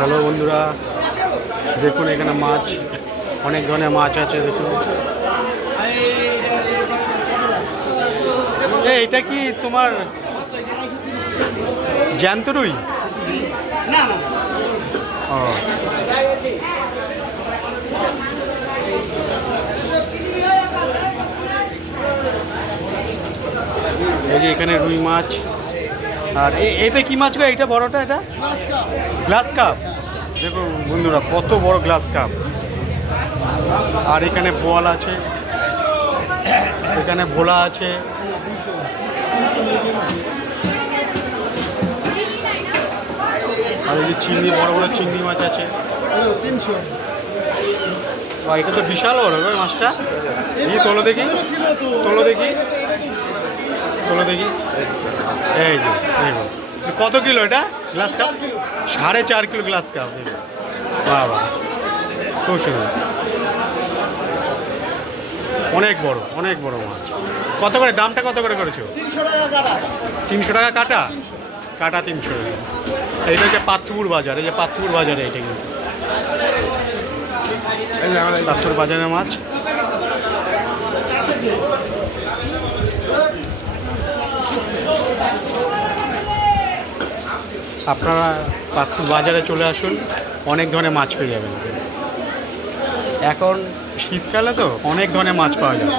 Hello বন্ধুরা, দেখুন এখানে মাছ, অনেক ধরনের মাছ আছে। দেখুন এটা কি তোমার জ্যান্ত রুই? ও এই যে এখানে রুই মাছ। আর এটা কি মাছ গো? এটা বড়টা, এটা গ্লাস কাপ। দেখুন বন্ধুরা, কত বড় গ্লাস কাপ। আর এখানে বোয়াল আছে, এখানে ভোলা আছে। আর এই যে চিংড়ি, বড় বড় চিংড়ি মাছ আছে। 300। এটা তো বিশাল বড় মাছটা। এই তোলো দেখি, তোলো দেখি, তোলো দেখি। এই যে দেখুন, কত কিলো এটা glass cup? 4.5 kilo glass cup. দেখুন বাবা, খুব সুন্দর, অনেক বড়, অনেক বড় মাছ। কত করে দামটা, কত করে করেছো? 300 টাকা কাটা। 300 টাকা কাটা? কাটা 300 টাকা। এইটা হচ্ছে পাথরপুর বাজার, এই যে পাথরপুর বাজারে এটা কিন্তু পাথর বাজারের মাছ। আপনারা পাথর বাজারে চলে আসুন, অনেক ধরনের মাছ পেয়ে যাবেন। এখন শীতকালে তো অনেক ধরনের মাছ পাওয়া যায়।